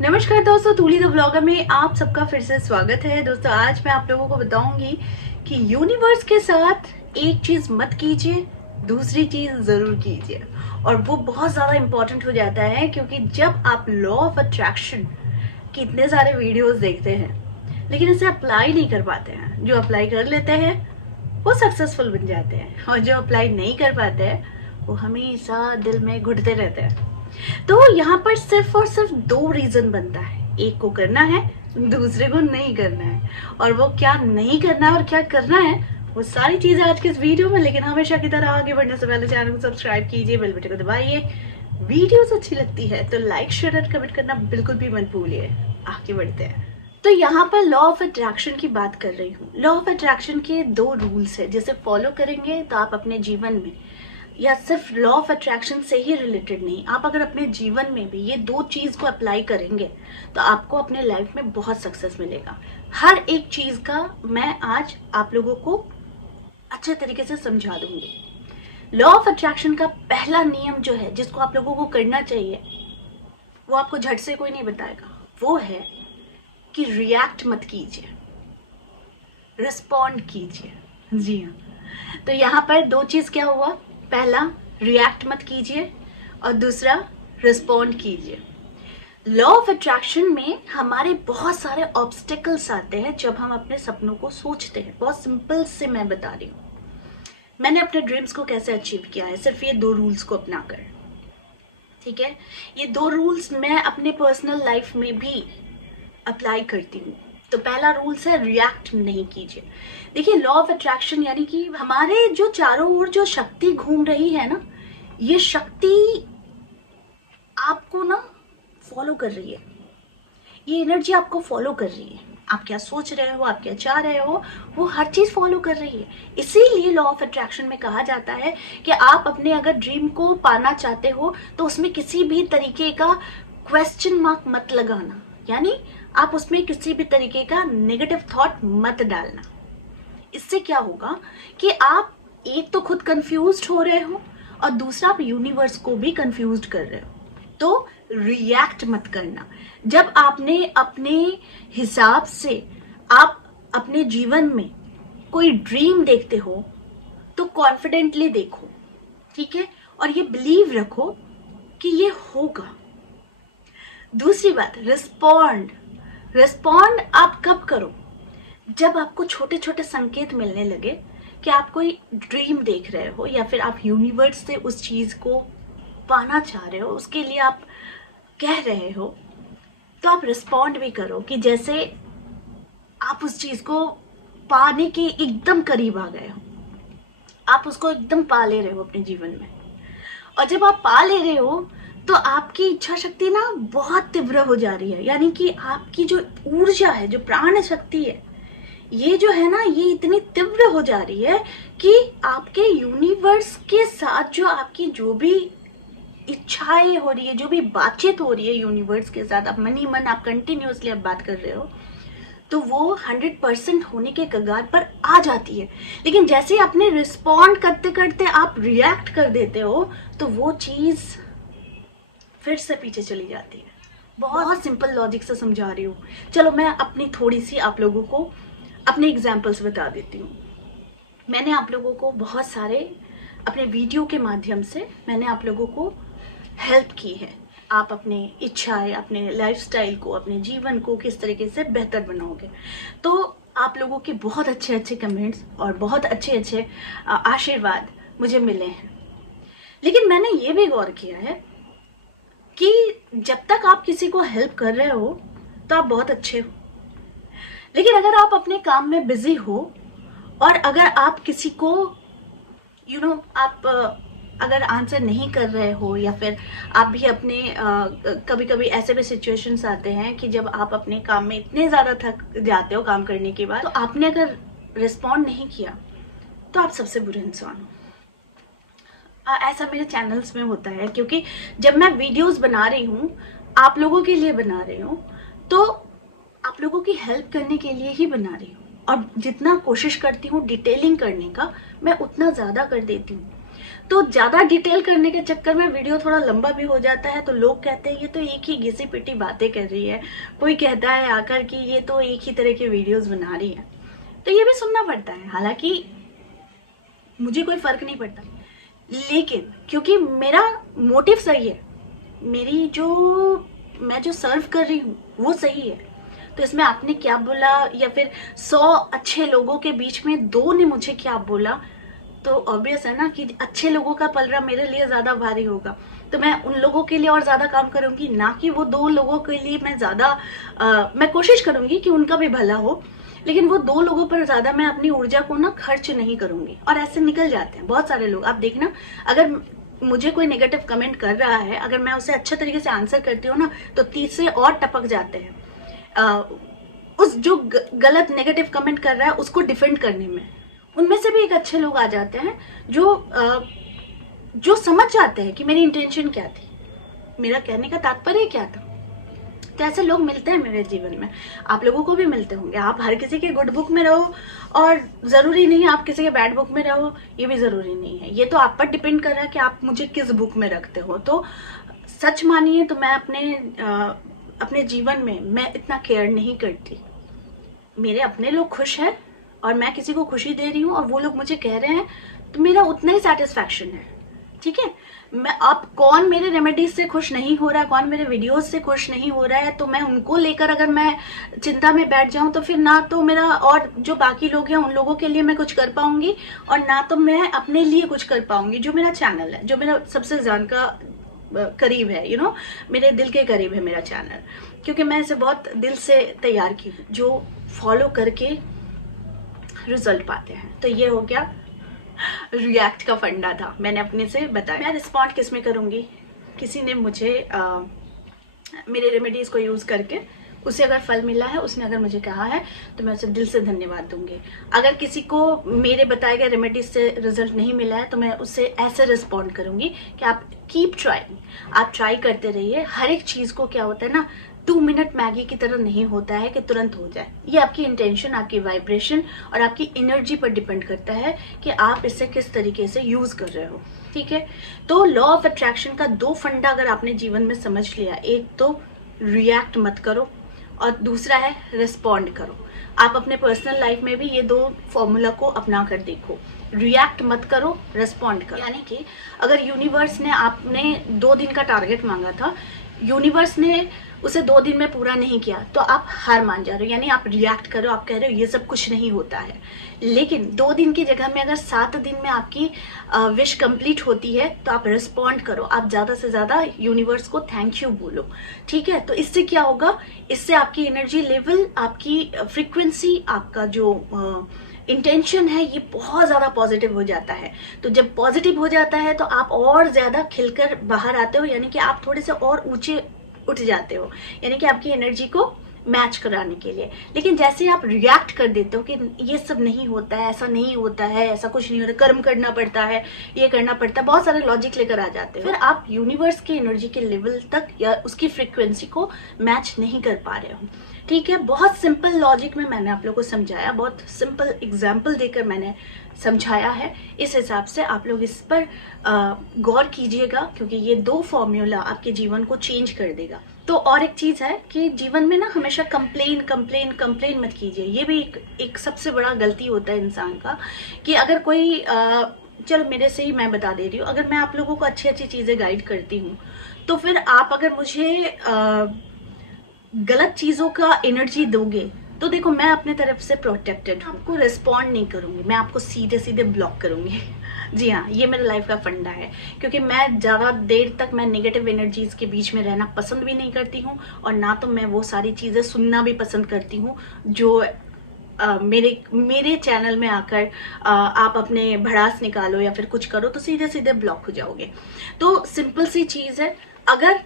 नमस्कार दोस्तों, तूली the blogger में आप सबका फिर से स्वागत है। दोस्तों आज मैं आप लोगों को बताऊंगी कि यूनिवर्स के साथ एक चीज मत कीजिए, दूसरी चीज जरूर कीजिए। और वो बहुत ज्यादा इंपॉर्टेंट हो जाता है क्योंकि जब आप लॉ ऑफ अट्रैक्शन के इतने सारे वीडियोस देखते हैं लेकिन इसे अप्लाई नहीं कर पाते हैं, जो अप्लाई कर लेते हैं वो सक्सेसफुल बन जाते हैं और जो अप्लाई नहीं कर पाते हैं वो हमेशा दिल में घुटते रहते हैं। तो यहाँ पर सिर्फ और सिर्फ दो रीजन बनता है, एक को करना है, दूसरे को नहीं करना है। और वो क्या नहीं करना है और क्या करना है वो सारी चीजें आज के इस वीडियो में। लेकिन हमेशा की तरह आगे बढ़ने से पहले चैनल को सब्सक्राइब कीजिए, बेल बटन को दबाइए। वीडियोस अच्छी लगती है तो लाइक शेयर और कमेंट करना बिल्कुल भी मत भूलिए। आगे बढ़ते हैं। तो यहाँ पर लॉ ऑफ अट्रैक्शन की बात कर रही हूँ। लॉ ऑफ अट्रैक्शन के दो रूल्स है जिसे फॉलो करेंगे तो आप अपने जीवन में, या सिर्फ लॉ ऑफ अट्रैक्शन से ही रिलेटेड नहीं, आप अगर अपने जीवन में भी ये दो चीज को अप्लाई करेंगे तो आपको अपने लाइफ में बहुत सक्सेस मिलेगा। हर एक चीज का मैं आज आप लोगों को अच्छे तरीके से समझा दूंगी। लॉ ऑफ अट्रैक्शन का पहला नियम जो है जिसको आप लोगों को करना चाहिए वो आपको झट से कोई नहीं बताएगा, वो है कि रिएक्ट मत कीजिए, रिस्पॉन्ड कीजिए। जी हाँ, तो यहाँ पर दो चीज क्या हुआ, पहला रिएक्ट मत कीजिए और दूसरा रिस्पॉन्ड कीजिए। लॉ ऑफ अट्रैक्शन में हमारे बहुत सारे ऑब्स्टेकल्स आते हैं जब हम अपने सपनों को सोचते हैं। बहुत सिंपल से मैं बता रही हूँ मैंने अपने ड्रीम्स को कैसे अचीव किया है, सिर्फ ये दो रूल्स को अपनाकर। ठीक है, ये दो रूल्स मैं अपने पर्सनल लाइफ में भी अप्लाई करती हूँ। तो पहला रूल्स है रिएक्ट नहीं कीजिए। देखिए, लॉ ऑफ अट्रैक्शन यानी कि हमारे जो चारों ओर जो शक्ति घूम रही है ना, ये शक्ति आपको ना फॉलो कर रही है, ये एनर्जी आपको फॉलो कर रही है। आप क्या सोच रहे हो, आप क्या चाह रहे हो, वो हर चीज फॉलो कर रही है। इसीलिए लॉ ऑफ अट्रैक्शन में कहा जाता है कि आप अपने अगर ड्रीम को पाना चाहते हो तो उसमें किसी भी तरीके का क्वेश्चन मार्क मत लगाना, यानी आप उसमें किसी भी तरीके का नेगेटिव थॉट मत डालना। इससे क्या होगा कि आप एक तो खुद कंफ्यूज्ड हो रहे हो और दूसरा आप यूनिवर्स को भी कंफ्यूज्ड कर रहे हो। तो रिएक्ट मत करना। जब आपने अपने हिसाब से आप अपने जीवन में कोई ड्रीम देखते हो तो कॉन्फिडेंटली देखो, ठीक है, और ये बिलीव रखो कि ये होगा। दूसरी बात, रिस्पॉन्ड आप कब करो, जब आपको छोटे छोटे संकेत मिलने लगे कि आप कोई ड्रीम देख रहे हो या फिर आप यूनिवर्स से उस चीज को पाना चाह रहे हो, उसके लिए आप कह रहे हो, तो आप रिस्पॉन्ड भी करो कि जैसे आप उस चीज को पाने के एकदम करीब आ गए हो, आप उसको एकदम पा ले रहे हो अपने जीवन में। और जब आप पा ले रहे हो तो आपकी इच्छा शक्ति ना बहुत तीव्र हो जा रही है, यानी कि आपकी जो ऊर्जा है, जो प्राण शक्ति है, ये जो है ना, ये इतनी तीव्र हो जा रही है कि आपके यूनिवर्स के साथ जो आपकी जो भी इच्छाएं हो रही है, जो भी बातचीत हो रही है यूनिवर्स के साथ, आप मन ही मन आप कंटिन्यूअसली आप बात कर रहे हो, तो वो 100% होने के कगार पर आ जाती है। लेकिन जैसे आपने रिस्पॉन्ड करते करते आप रिएक्ट कर देते हो तो वो चीज फिर से पीछे चली जाती है। बहुत सिंपल लॉजिक से समझा रही हूँ। चलो मैं अपनी थोड़ी सी आप लोगों को अपने एग्जाम्पल्स बता देती हूँ। मैंने आप लोगों को बहुत सारे अपने वीडियो के माध्यम से मैंने आप लोगों को हेल्प की है। आप अपने इच्छाएं, अपने लाइफस्टाइल को, अपने जीवन को किस तरीके से बेहतर बनाओगे। तो आप लोगों के बहुत अच्छे अच्छे कमेंट्स और बहुत अच्छे अच्छे आशीर्वाद मुझे मिले हैं। लेकिन मैंने ये भी गौर किया है कि जब तक आप किसी को हेल्प कर रहे हो तो आप बहुत अच्छे हो, लेकिन अगर आप अपने काम में बिजी हो और अगर आप किसी को आप अगर आंसर नहीं कर रहे हो, या फिर आप भी अपने कभी कभी ऐसे भी सिचुएशंस आते हैं कि जब आप अपने काम में इतने ज़्यादा थक जाते हो काम करने के बाद, तो आपने अगर रिस्पॉन्ड नहीं किया तो आप सबसे बुरे इंसान हो। ऐसा मेरे चैनल्स में होता है क्योंकि जब मैं वीडियोस बना रही हूँ, आप लोगों के लिए बना रही हूँ, तो आप लोगों की हेल्प करने के लिए ही बना रही हूँ। और जितना कोशिश करती हूँ डिटेलिंग करने का, मैं उतना ज़्यादा कर देती हूँ। तो ज़्यादा डिटेल करने के चक्कर में वीडियो थोड़ा लंबा भी हो जाता है, तो लोग कहते हैं ये तो एक ही घिसी पिटी बातें कर रही है, कोई कहता है आकर कि ये तो एक ही तरह के वीडियोस बना रही है, तो ये भी सुनना पड़ता है। हालांकि मुझे कोई फर्क नहीं पड़ता, लेकिन क्योंकि मेरा मोटिव सही है, मैं जो सर्व कर रही हूँ वो सही है, तो इसमें आपने क्या बोला या फिर 100 अच्छे लोगों के बीच में 2 ने मुझे क्या बोला, तो ऑब्वियस है ना कि अच्छे लोगों का पलड़ा मेरे लिए ज़्यादा भारी होगा, तो मैं उन लोगों के लिए और ज़्यादा काम करूँगी, ना कि वो 2 लोगों के लिए मैं ज़्यादा मैं कोशिश करूँगी कि उनका भी भला हो, लेकिन वो 2 लोगों पर ज़्यादा मैं अपनी ऊर्जा को ना खर्च नहीं करूँगी। और ऐसे निकल जाते हैं बहुत सारे लोग। आप देखना, अगर मुझे कोई नेगेटिव कमेंट कर रहा है, अगर मैं उसे अच्छे तरीके से आंसर करती हूँ ना, तो तीसरे और टपक जाते हैं उस जो गलत नेगेटिव कमेंट कर रहा है उसको डिफेंड करने में। उनमें से भी एक अच्छे लोग आ जाते हैं जो समझ जाते हैं कि मेरी इंटेंशन क्या थी, मेरा कहने का तात्पर्य क्या था। तो ऐसे लोग मिलते हैं मेरे जीवन में, आप लोगों को भी मिलते होंगे। आप हर किसी के गुड बुक में रहो और ज़रूरी नहीं है आप किसी के बैड बुक में रहो, ये भी ज़रूरी नहीं है। ये तो आप पर डिपेंड कर रहा है कि आप मुझे किस बुक में रखते हो। तो सच मानिए तो मैं अपने जीवन में मैं इतना केयर नहीं करती। मेरे अपने लोग खुश हैं और मैं किसी को खुशी दे रही हूँ और वो लोग मुझे कह रहे हैं, तो मेरा उतना ही सेटिस्फैक्शन है। ठीक है, मैं अब कौन मेरे रेमेडीज से खुश नहीं हो रहा है, कौन मेरे वीडियोस से खुश नहीं हो रहा है, तो मैं उनको लेकर अगर मैं चिंता में बैठ जाऊं तो फिर ना तो मेरा और जो बाकी लोग हैं उन लोगों के लिए मैं कुछ कर पाऊंगी, और ना तो मैं अपने लिए कुछ कर पाऊंगी। जो मेरा चैनल है, जो मेरा सबसे जान का करीब है, मेरे दिल के करीब है मेरा चैनल, क्योंकि मैं इसे बहुत दिल से तैयार की हूँ, जो फॉलो करके रिजल्ट पाते हैं। तो ये हो गया रिएक्ट का फंडा था, मैंने अपने से बताया। मैं रिस्पॉन्ड किस में करूँगी, किसी ने मुझे मेरे रेमेडीज को यूज़ करके उसे अगर फल मिला है, उसने अगर मुझे कहा है, तो मैं उसे दिल से धन्यवाद दूंगी। अगर किसी को मेरे बताए गए रेमेडीज से रिजल्ट नहीं मिला है, तो मैं उससे ऐसे रिस्पॉन्ड करूंगी कि आप कीप ट्राइंग, आप ट्राई करते रहिए। हर एक चीज़ को क्या होता है ना, 2 मिनट मैगी की तरह नहीं होता है कि तुरंत हो जाए। ये आपकी इंटेंशन, आपकी वाइब्रेशन और आपकी एनर्जी पर डिपेंड करता है कि आप इसे किस तरीके से यूज़ कर रहे हो। ठीक है, तो लॉ ऑफ अट्रैक्शन का 2 फंडा अगर आपने जीवन में समझ लिया, एक तो रिएक्ट मत करो और दूसरा है रिस्पॉन्ड करो। आप अपने पर्सनल लाइफ में भी ये 2 फॉर्मूला को अपना कर देखो, रिएक्ट मत करो, रिस्पॉन्ड करो। यानी कि अगर यूनिवर्स ने आपने 2 दिन का टारगेट मांगा था, यूनिवर्स ने उसे 2 दिन में पूरा नहीं किया, तो आप हार मान जा रहे हो, यानी आप रिएक्ट करो, आप कह रहे हो ये सब कुछ नहीं होता है। लेकिन 2 दिन की जगह में अगर 7 दिन में आपकी विश कंप्लीट होती है, तो आप रिस्पॉन्ड करो, आप ज़्यादा से ज़्यादा यूनिवर्स को थैंक यू बोलो। ठीक है, तो इससे क्या होगा, इससे आपकी एनर्जी लेवल, आपकी फ्रीक्वेंसी, आपका जो इंटेंशन है, ये बहुत ज़्यादा पॉजिटिव हो जाता है। तो जब पॉजिटिव हो जाता है तो आप और ज़्यादा खिलकर बाहर आते हो, यानी कि आप थोड़े से और ऊंचे उठ जाते हो, यानी कि आपकी एनर्जी को मैच कराने के लिए। लेकिन जैसे आप रिएक्ट कर देते हो कि ये सब नहीं होता है, ऐसा नहीं होता है, ऐसा कुछ नहीं होता, कर्म करना पड़ता है, ये करना पड़ता है, बहुत सारे लॉजिक लेकर आ जाते हो, फिर आप यूनिवर्स की एनर्जी के लेवल तक या उसकी फ्रीक्वेंसी को मैच नहीं कर पा रहे हो। ठीक है, बहुत सिंपल लॉजिक में मैंने आप लोगों को समझाया, बहुत सिंपल एग्जाम्पल देकर मैंने समझाया है। इस हिसाब से आप लोग इस पर गौर कीजिएगा, क्योंकि ये 2 फॉर्मूला आपके जीवन को चेंज कर देगा। तो और एक चीज़ है कि जीवन में ना हमेशा कंप्लेन कंप्लेन कंप्लेन मत कीजिए। ये भी एक सबसे बड़ा गलती होता है इंसान का, कि अगर कोई चलो मेरे से ही मैं बता दे रही हूँ, अगर मैं आप लोगों को अच्छी अच्छी चीज़ें गाइड करती हूँ, तो फिर आप अगर मुझे गलत चीज़ों का एनर्जी दोगे, तो देखो मैं अपने तरफ से प्रोटेक्टेड हूँ, आपको रिस्पॉन्ड नहीं करूँगी, मैं आपको सीधे सीधे ब्लॉक करूँगी। जी हाँ, ये मेरे लाइफ का फंडा है, क्योंकि मैं ज़्यादा देर तक मैं नेगेटिव एनर्जीज के बीच में रहना पसंद भी नहीं करती हूँ, और ना तो मैं वो सारी चीज़ें सुनना भी पसंद करती हूँ जो मेरे चैनल में आकर आप अपने भड़ास निकालो या फिर कुछ करो तो सीधे सीधे ब्लॉक हो जाओगे। तो सिंपल सी चीज़ है, अगर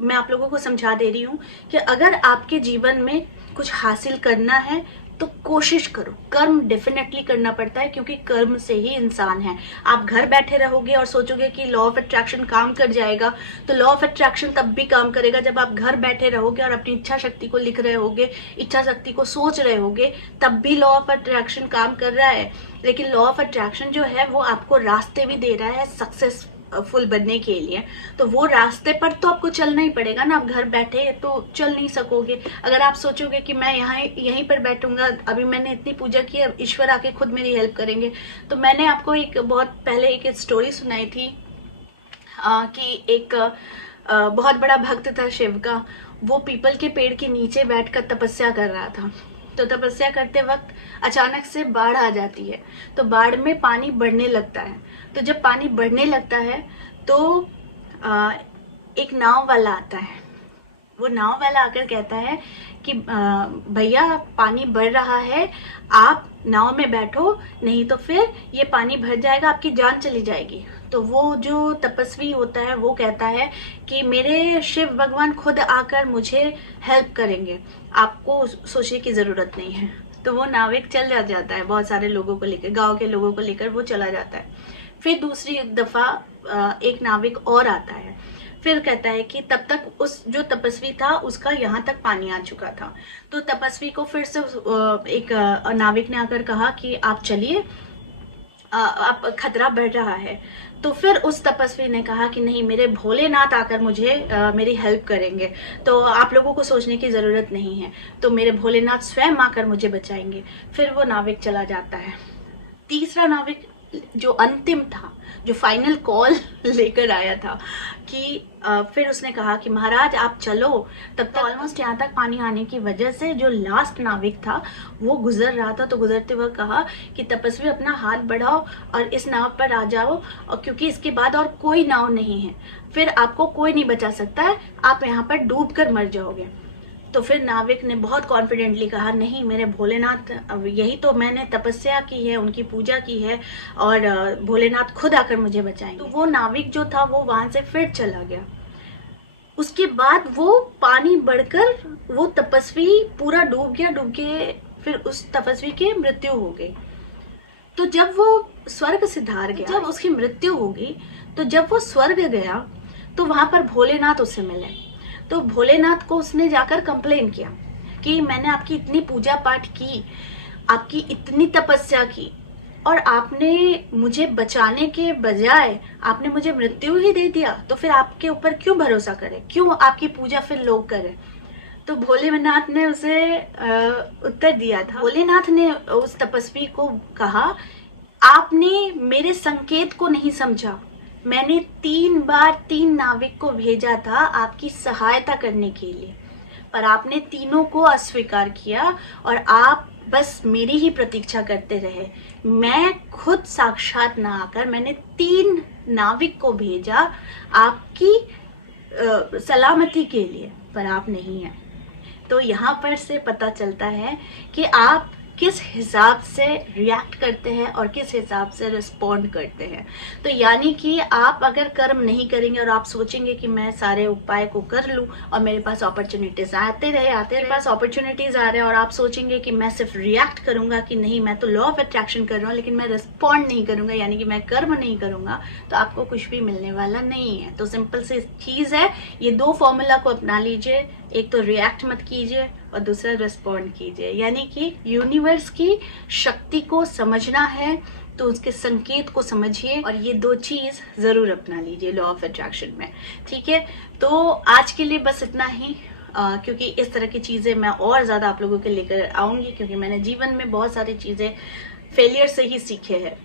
मैं आप लोगों को समझा दे रही हूँ कि अगर आपके जीवन में कुछ हासिल करना है, तो कोशिश करो। कर्म डेफिनेटली करना पड़ता है, क्योंकि कर्म से ही इंसान है। आप घर बैठे रहोगे और सोचोगे कि लॉ ऑफ अट्रैक्शन काम कर जाएगा, तो लॉ ऑफ अट्रैक्शन तब भी काम करेगा जब आप घर बैठे रहोगे और अपनी इच्छा शक्ति को लिख रहे होगे, इच्छा शक्ति को सोच रहे होगे, तब भी लॉ ऑफ अट्रैक्शन काम कर रहा है। लेकिन लॉ ऑफ अट्रैक्शन जो है वो आपको रास्ते भी दे रहा है सक्सेसफुल बनने के लिए। तो वो रास्ते पर तो आपको चलना ही पड़ेगा ना। आप घर बैठे तो चल नहीं सकोगे। अगर आप सोचोगे कि मैं यहाँ यहीं पर बैठूंगा, अभी मैंने इतनी पूजा की, अब ईश्वर आके खुद मेरी हेल्प करेंगे। तो मैंने आपको एक बहुत पहले एक स्टोरी सुनाई थी कि एक बहुत बड़ा भक्त था शिव का। वो पीपल के पेड़ के नीचे बैठकर तपस्या कर रहा था। तो तपस्या करते वक्त अचानक से बाढ़ आ जाती है। तो बाढ़ में पानी बढ़ने लगता है। तो जब पानी बढ़ने लगता है तो एक नाव वाला आता है। वो नाव वाला आकर कहता है कि भैया पानी बढ़ रहा है, आप नाव में बैठो, नहीं तो फिर ये पानी भर जाएगा, आपकी जान चली जाएगी। तो वो जो तपस्वी होता है वो कहता है कि मेरे शिव भगवान खुद आकर मुझे हेल्प करेंगे, आपको सोचने की जरूरत नहीं है। तो वो नाविक चल जाता है, बहुत सारे लोगों को लेकर, गांव के लोगों को लेकर वो चला जाता है। फिर दूसरी दफा एक नाविक और आता है। फिर कहता है कि तब तक उस जो तपस्वी था उसका यहाँ तक पानी आ चुका था। तो तपस्वी को फिर से एक नाविक ने आकर कहा कि आप चलिए, आप खतरा बढ़ रहा है। तो फिर उस तपस्वी ने कहा कि नहीं, मेरे भोलेनाथ आकर मुझे मेरी हेल्प करेंगे, तो आप लोगों को सोचने की जरूरत नहीं है, तो मेरे भोलेनाथ स्वयं आकर मुझे बचाएंगे। फिर वो नाविक चला जाता है। तीसरा नाविक जो अंतिम था, जो फाइनल कॉल लेकर आया था कि फिर उसने कहा कि महाराज आप चलो। तब तक ऑलमोस्ट यहाँ तक पानी आने की वजह से जो लास्ट नाविक था वो गुजर रहा था। तो गुजरते वक्त कहा कि तपस्वी अपना हाथ बढ़ाओ और इस नाव पर आ जाओ, और क्योंकि इसके बाद और कोई नाव नहीं है, फिर आपको कोई नहीं बचा सकता है, आप यहाँ पर डूब कर मर जाओगे। तो फिर नाविक ने बहुत कॉन्फिडेंटली कहा, नहीं मेरे भोलेनाथ, अब यही तो मैंने तपस्या की है, उनकी पूजा की है, और भोलेनाथ खुद आकर मुझे बचाएंगे। तो वो नाविक जो था वो वहां से फिर चला गया। उसके बाद वो पानी बढ़कर वो तपस्वी पूरा डूब गया। डूब के फिर उस तपस्वी की मृत्यु हो गई। तो जब वो स्वर्ग सिधार गया, जब उसकी मृत्यु हो गई, तो जब वो स्वर्ग गया तो वहां पर भोलेनाथ उससे मिले। तो भोलेनाथ को उसने जाकर कंप्लेन किया कि मैंने आपकी इतनी पूजा पाठ की, आपकी इतनी तपस्या की, और आपने मुझे बचाने के बजाय आपने मुझे मृत्यु ही दे दिया। तो फिर आपके ऊपर क्यों भरोसा करें, क्यों आपकी पूजा फिर लोग करें। तो भोलेनाथ ने उसे उत्तर दिया था। भोलेनाथ ने उस तपस्वी को कहा, आपने मेरे संकेत को नहीं समझा। मैंने 3 बार 3 नाविक को भेजा था आपकी सहायता करने के लिए, पर आपने तीनों को अस्वीकार किया और आप बस मेरी ही प्रतीक्षा करते रहे। मैं खुद साक्षात ना आकर मैंने 3 नाविक को भेजा आपकी सलामती के लिए, पर आप नहीं हैं। तो यहाँ पर से पता चलता है कि आप किस हिसाब से रिएक्ट करते हैं और किस हिसाब से रिस्पॉन्ड करते हैं। तो यानी कि आप अगर कर्म नहीं करेंगे और आप सोचेंगे कि मैं सारे उपाय को कर लूं और मेरे पास अपॉर्चुनिटीज आते रहे, मेरे पास अपॉर्चुनिटीज आ रहे हैं, और आप सोचेंगे कि मैं सिर्फ रिएक्ट करूंगा कि नहीं मैं तो लॉ ऑफ अट्रैक्शन कर रहा हूँ लेकिन मैं रिस्पॉन्ड नहीं करूंगा, यानी कि मैं कर्म नहीं करूंगा, तो आपको कुछ भी मिलने वाला नहीं है। तो सिंपल सी चीज है, ये 2 फॉर्मूला को अपना लीजिए। एक तो रिएक्ट मत कीजिए और दूसरा रिस्पॉन्ड कीजिए। यानी कि यूनिवर्स की शक्ति को समझना है तो उसके संकेत को समझिए, और ये 2 चीज जरूर अपना लीजिए लॉ ऑफ अट्रैक्शन में। ठीक है, तो आज के लिए बस इतना ही, क्योंकि इस तरह की चीजें मैं और ज्यादा आप लोगों के लेकर आऊंगी, क्योंकि मैंने जीवन में बहुत सारी चीजें फेलियर से ही सीखे हैं।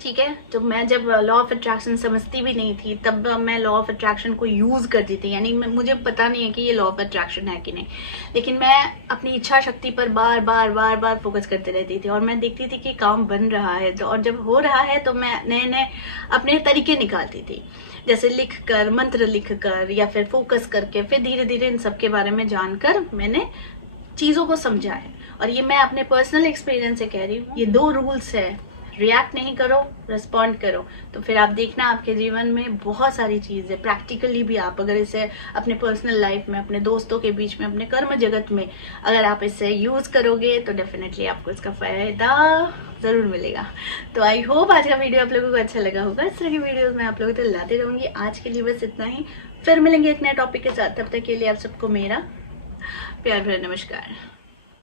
ठीक है, तो मैं जब लॉ ऑफ अट्रैक्शन समझती भी नहीं थी तब मैं लॉ ऑफ अट्रैक्शन को यूज करती थी, यानी मुझे पता नहीं है कि ये लॉ ऑफ अट्रैक्शन है कि नहीं, लेकिन मैं अपनी इच्छा शक्ति पर बार बार फोकस करते रहती थी और मैं देखती थी कि काम बन रहा है। तो और जब हो रहा है तो मैं नए अपने तरीके निकालती थी, जैसे लिख कर, मंत्र लिख कर, या फिर फोकस करके। फिर धीरे धीरे इन सब के बारे में जानकर मैंने चीजों को समझा है, और ये मैं अपने पर्सनल एक्सपीरियंस से कह रही हूँ। ये 2 रूल्स है रिएक्ट नहीं करो, रिस्पॉन्ड करो। तो फिर आप देखना आपके जीवन में बहुत सारी चीज़ें प्रैक्टिकली भी, आप अगर इसे अपने पर्सनल लाइफ में, अपने दोस्तों के बीच में, अपने कर्म जगत में अगर आप इसे यूज़ करोगे तो डेफिनेटली आपको इसका फ़ायदा ज़रूर मिलेगा। तो आई होप आज का वीडियो आप लोगों को अच्छा लगा होगा। इस तरह की वीडियोस मैं आप लोगों को लाती रहूँगी। आज के लिए बस इतना ही, फिर मिलेंगे एक नए टॉपिक के साथ। तब तक के लिए आप सबको मेरा प्यार भरा नमस्कार।